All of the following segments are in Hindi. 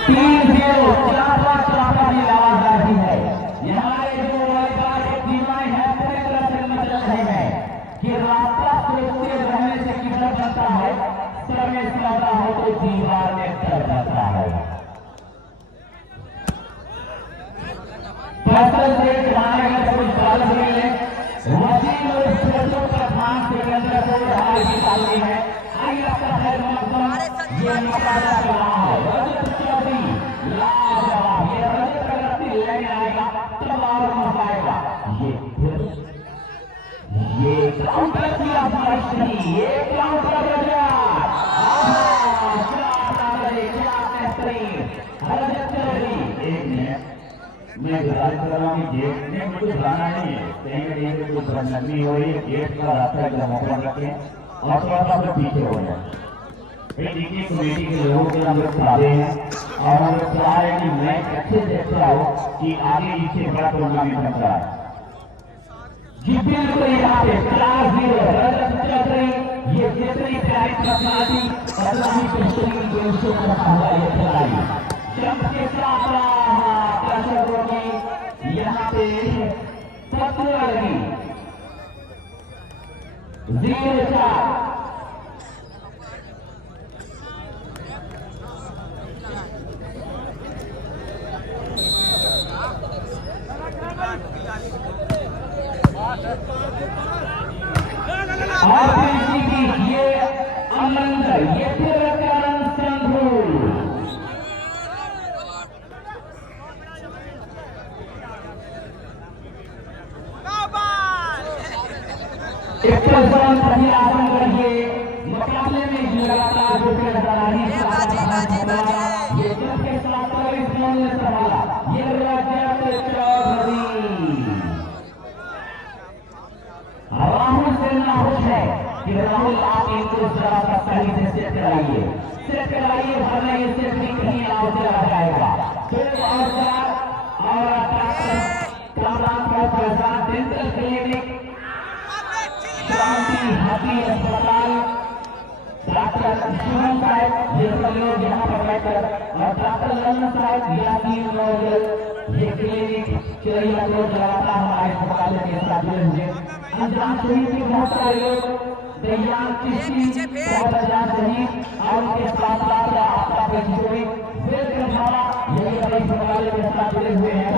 3-0 चापा की आवाज आती है। हमारे जो दीवान है पूरी तरह से मच रहे हैं कि रास्ता सुरक्षित रहने से किधर बनता है, समय ज्यादा हो तो दीवार में डर जाता है। फसल से हमारे घर कुछ बाल हुई है, वसीम और छोटों का ध्यान से केंद्र को हमारी की तालीम है। आइए आपका खैर मकसद ये मुकाबला चल रहा है। रजत चौधरी लाजवाब, ये रजत प्रगति लेने आएगा तब और मजा आएगा। ये काउंटर किया नहीं, ये काउंटर हो गया। रजत चौधरी एक मिनट मैं गुजारिश कर रहा हूँ कि गेट में कुछ बनाना नहीं है, कहीं ना कहीं पे कुछ बदनमी हो रही है, गेट का रास्ता एकदम ओपन रखें और थोड़ा सा अपने पीछे हो जाए। देखिए कमेटी के लोगों के हम लोग चाहते हैं और हम लोग चाह रहे हैं कि मैच अच्छे से अच्छा हो कि आगे पीछे बड़ा टूर्नामेंट बन रहा है। जी बिल्कुल यहाँ पे क्लास 0 रजत चौधरी, ये जितनी फ्लाइट पर्सनालिटी अल्लाह की दोस्तों को रखा हुआ ये खिलाड़ी जब के साथ दर्शकों की यहाँ पे पत्र लगी 0-4 और ये अंदर ये फिर करण संधू एक सही आसन करिए मुकाबले में लगातार जो ये के साथ संभाला ये रजत चौधरी। राहुल से नाखुश है कि राहुल आप इनको जरा सा सही से सेट कराइए वरना ये सेट भी कहीं आउट चला जाएगा। और कामरान का पैसा डेंटल क्लिनिक शांति हाथी अस्पताल डॉक्टर शिवम साहब ये सब लोग यहाँ पर बैठकर और डॉक्टर ललन साहब यासीन नौजल ये क्लिनिक कई लोग लगातार हमारे अस्पताल के साथ जुड़े हुए अंजाम शहीद के बहुत सारे लोग दयाल चिश्ती अजान शहीद और उनके साथ साथ आपका पेशोई फिर हमारा यही बड़े अस्पताल के साथ जुड़े हुए हैं।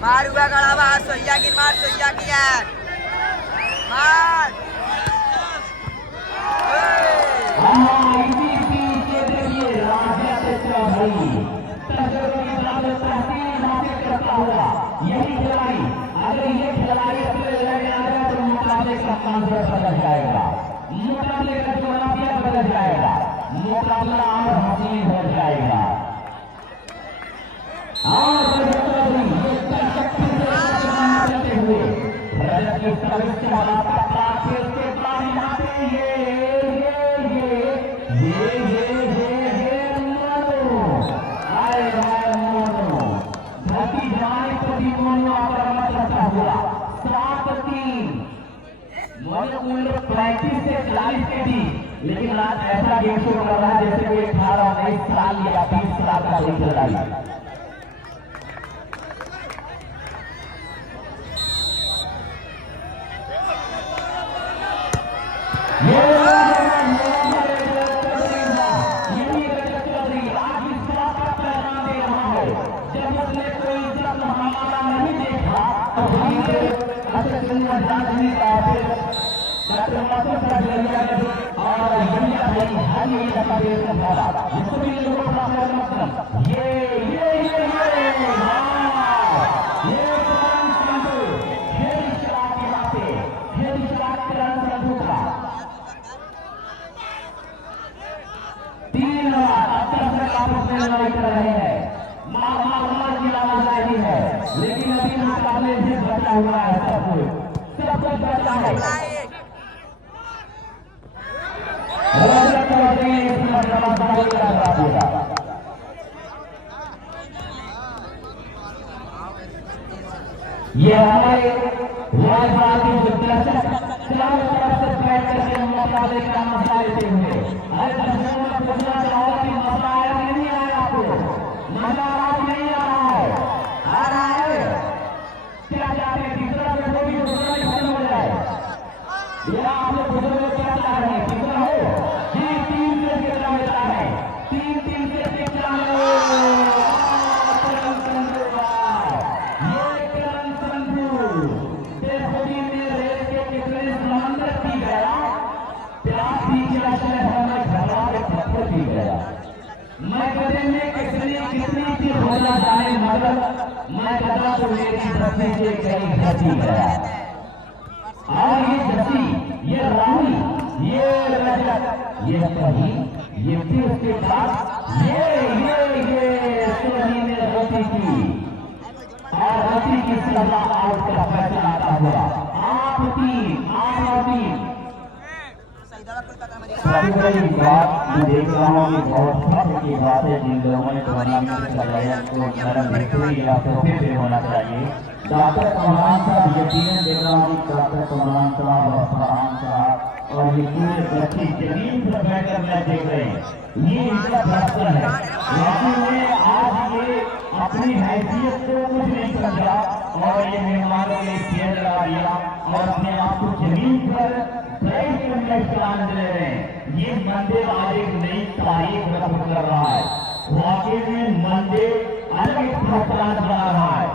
मार हुआ गड़ावा सोया की मार सोया की यार मार यही खिलाड़ी अगर ये खिलाड़ी अपने लड़ने आ जाए तो मुकाबले का कांसर बदल जाएगा, मुकाबले का जोड़िया बदल जाएगा, मुकाबला और हसीन हो जाएगा। और रजत की सर्विस वाला इसके बाद यहाँ पे धरती जमाने को भी मोनू आक्रमण करता हुआ 7-3 उम्र 35 से 40 के बीच, लेकिन आज ऐसा गेम शो कर रहा है जैसे कोई 18-19 साल या 20 साल का कोई खिलाड़ी। लड़ाई कर रहे हैं, लेकिन अभी मुकाबले भी बचा हुआ है, सब कुछ बचा है। गोल करा दिया। ये हमारे राजवादी जो दर्शक चारों तरफ से बैठ करके मुकाबले का मसला लेते हुए अरे दर्शकों में पूछना चाहूंगा कि मसला आया कि नहीं आया आपको? मसला आ रहा नहीं आ रहा है? आ रहा है। क्या चाहते हैं तीसरा में कोई दूसरा ही खत्म हो जाए? ये आप लोग बुजुर्ग क्या चाह रहे हैं? तीसरा हो जी, 3 से कितना मिलता है? 3 से कितना मैं कदे में कितनी थी होना जाने मगर मैं कदा तो मेरी धरती से कहीं घटी गया। और ये धरती, ये रानी, ये रजत, ये सही, ये फिर उसके बाद ये सुरही में रोटी की और रोटी की सजा आउट का फैसला आता हुआ आपकी सबसे बड़ी बात मैं देख रहा हूँ कि बहुत फख्र की बात है जिन लोगों ने टूर्नामेंट चलाया तो नरम विक्ट्री या ट्रॉफी पे होना चाहिए। डॉक्टर कमरान साहब यकीन देख रहा हूँ कि डॉक्टर कमरान साहब और फरहान साहब और ये पूरे बच्चे जमीन पर बैठकर मैच देख रहे हैं। ये इनका धड़कन है, लेकिन ये आज ये अपनी हैसियत को कुछ नहीं समझा और ये मेहमानों ने खेल लगा दिया और अपने आप को जमीन पर चलाने दे रहे हैं। ये मंदिर आज एक नई तारीख रकम कर रहा है। वाकई में मंदिर अलग एक प्रोत्साहन बना रहा है।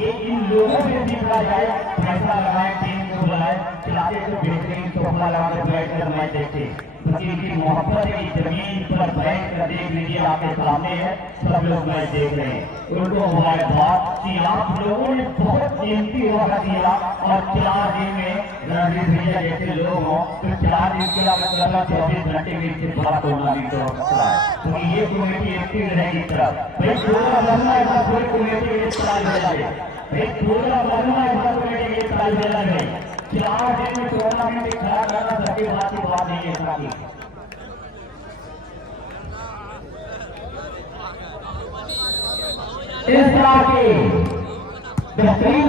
ये इन लोगों से सीखा जाए, फैसला लगाए, टीम को बुलाए, खिलाते तो बेहतरीन टोपला लगा कर बैठ कर मैच देखते, क्योंकि मोहब्बत की जमीन पर बैठ कर देख लीजिए आपके सामने है, सब लोग मैच देख रहे हैं। उनको हमारे बाद 3 लाख लोगों ने बहुत कीमती वक्त दिया और 4 दिन में रणवीर भैया जैसे लोग हों तो 4 दिन के मतलब 24 घंटे में इससे बड़ा टूर्नामेंट हो सकता है। तो ये कमेटी एक्टिव रहेगी तरफ भाई पूरा बनना है, पूरी कमेटी एक साल मिला है भाई, पूरा बनना है, कमेटी एक साल मिला है। 4 दिन में टूर्नामेंट खड़ा करना सभी बात की बात नहीं है। इस तरह के बेहतरीन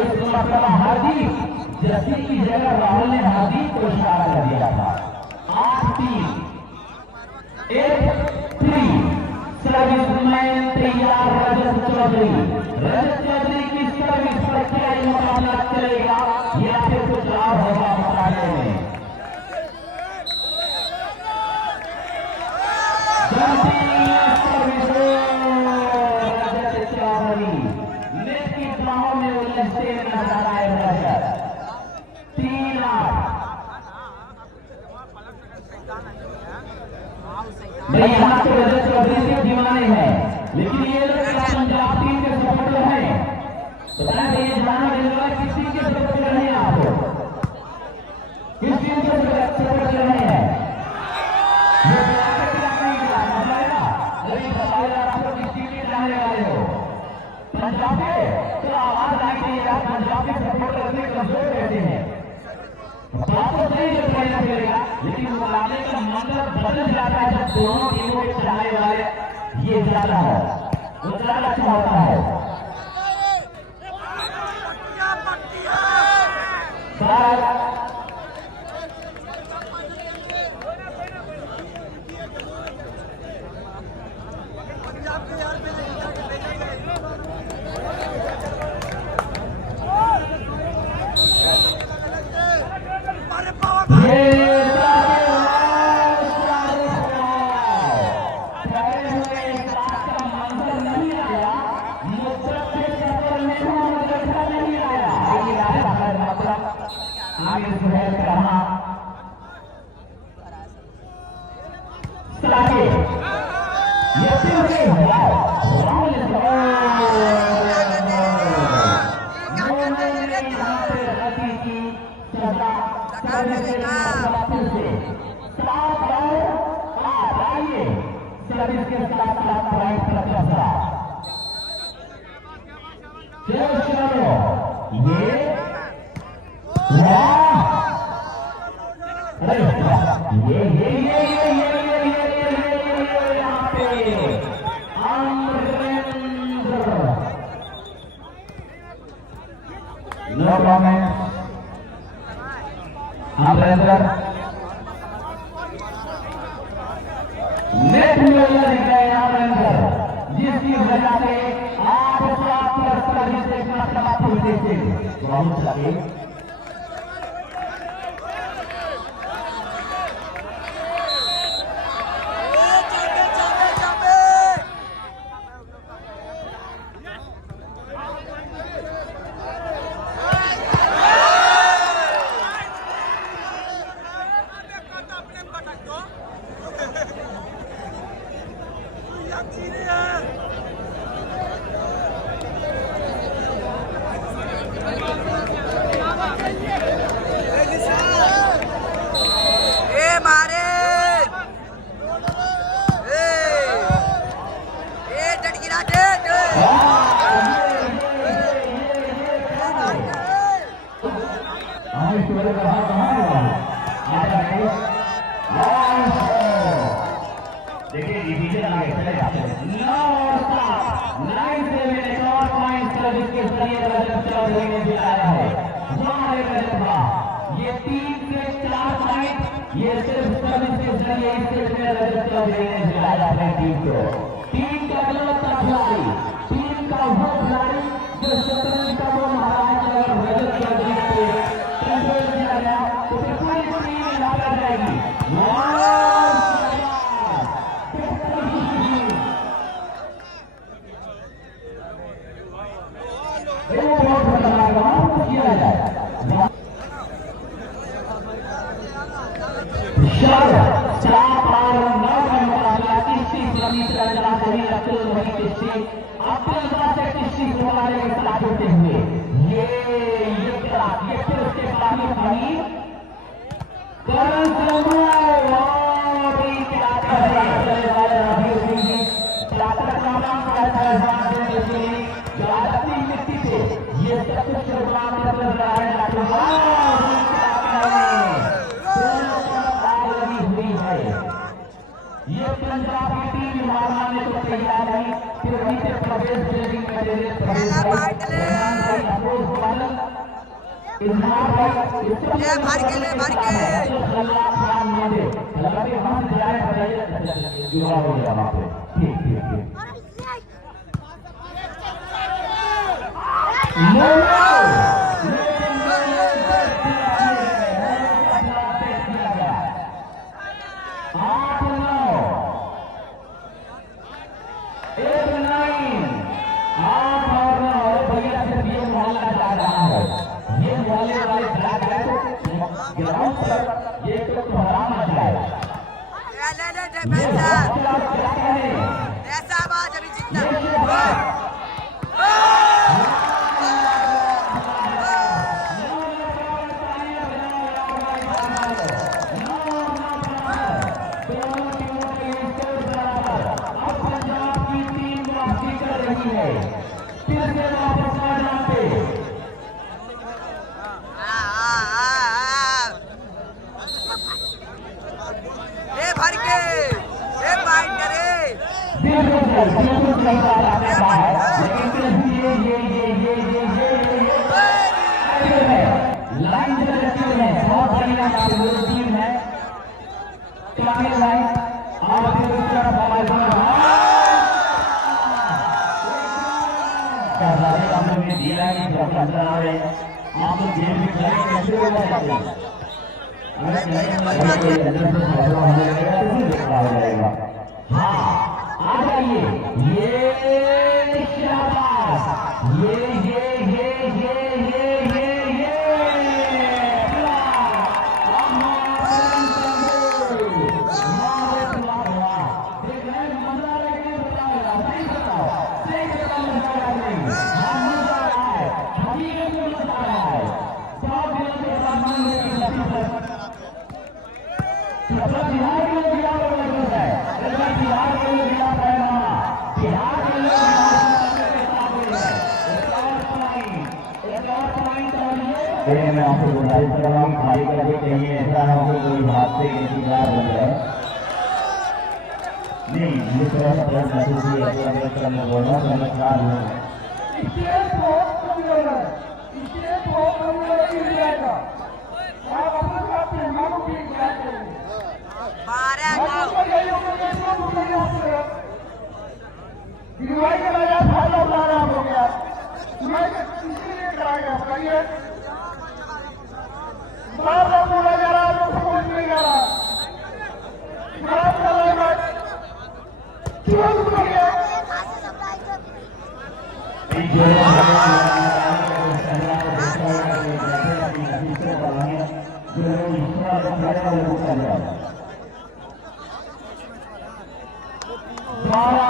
इस मतलब हार्दिक जस्सी की जगह राहुल ने हार्दिक को इशारा कर दिया था। 8-3 सर्विस मैन तैयार रजत चौधरी की सर्विस पर क्या मुकाबला चलेगा या फिर कुछ और होगा मुकाबले में? भाई यहाँ तो रजत चौधरी के दीवाने हैं, लेकिन ये लोग पंजाब टीम के सपोर्टर हैं। बताएं ये जाना मिलता है किस टीम के सपोर्ट कर रहे हैं आप? किस टीम के सपोर्ट कर रहे हैं? ये आपको किस टीम के जाने वाले हो? पंजाब के तो आवाज आ गई यार, पंजाब के सपोर्ट करने कमजोर रहते हैं। बात तो सही जो कहना चलेगा, लेकिन मुकाबले का मतलब बदल जाता है जब दोनों टीमों के चलाने वाले ये ज्यादा है, वो ज्यादा अच्छा होता है। ये यहाँ पे Amarendra no comment. Amarendra net में लग गए अमरेंद्र, जिसकी वजह से आप बहुत लगे। देखिए डिवीजन आगे चले जाते हैं। जिसके जरिए रजत चौधरी ने दिलाया है ये 3 से 4 पॉइंट, ये सिर्फ सर्विस के जरिए रजत चौधरी ने दिलाया है टीम को। टीम का इकलौता खिलाड़ी, टीम का वो खिलाड़ी जो शतरंज का वो महाराज अगर रजत चौधरी से कंट्रोल किया गया तो फिर पूरी टीम यहाँ पर जाएगी। ये पंजाब की टीम मारने को तैयार है। फिर वहीं से प्रवेश ट्रेनिंग में दे रहे ये तो हराम मचा है। ऐसा आवाज अभी जिंदा पंजाब की टीम वापसी कर रही है, फिर से वापस मैदान पे। भर के पॉइंट करे लाइन बहुत बढ़िया टीम है। लाइन दिया है आप लोग गेम भी खेलेंगे कैसे हो जाएगा। हाँ आ जाइए। ये शाबाश, ये बिहार कहीं मैं आपको गुजारिश कर रहा हूँ खाली करके कहीं ऐसा ना हो कि कोई बात से इंतजार बन जाए। नहीं ये थोड़ा सा प्लस महसूस हुई है तो मैं करना बोल रहा हूँ नमस्कार हूँ बारह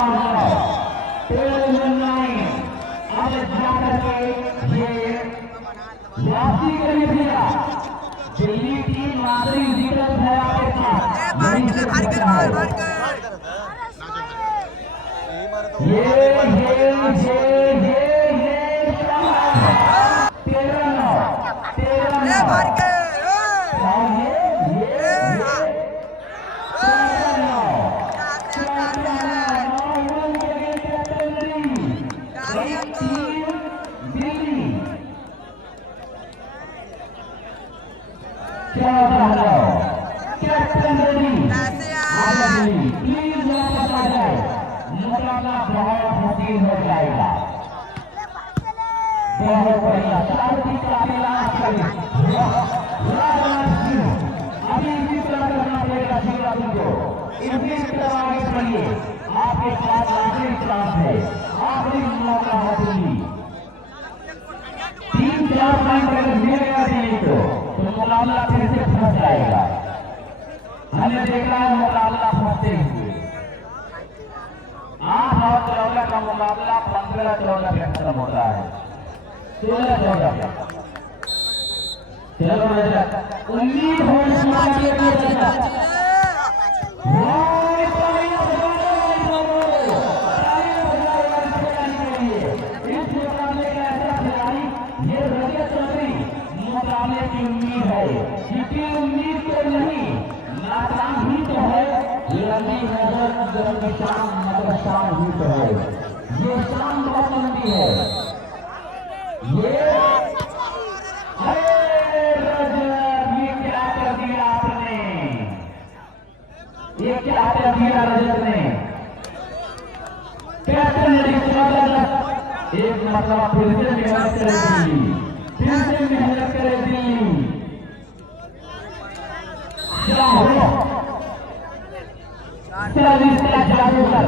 दिल्ली टीम मादरी जीतत है आपके साथ ये कैप्टन रेडी प्लीज वापस आ जाए मुकाबला बहुत हसीन हो जाएगा बहुत बढ़िया शांति का इलाज करें अभी इसी तरह करना पड़ेगा शिवरात्रि को इसी तरह आगे बढ़िए आपके पास आखिरी चांस है आखिरी मौका है दिल्ली 3-4 पॉइंट अगर मिलेगा दिल्ली को तो मुकाबला फिर से फंस जाएगा। हमने देखा है मुकाबला फंसते हुए 8 और 14 का मुकाबला 15-14 पे खत्म होता है 16-14 चलो उम्मीद हो मुकाबले की उम्मीद है किसी उम्मीद तो नहीं नाकाम ही तो है लंबी नजर जब शाम मगर शाम ही तो है ये शाम बहुत लंबी है ये रजत ये क्या कर दिया आपने ये क्या कर दिया रजत ने कैप्टन एक मतलब फिर से मेहनत करेगी फिर से मेहनत करेगी चालू कर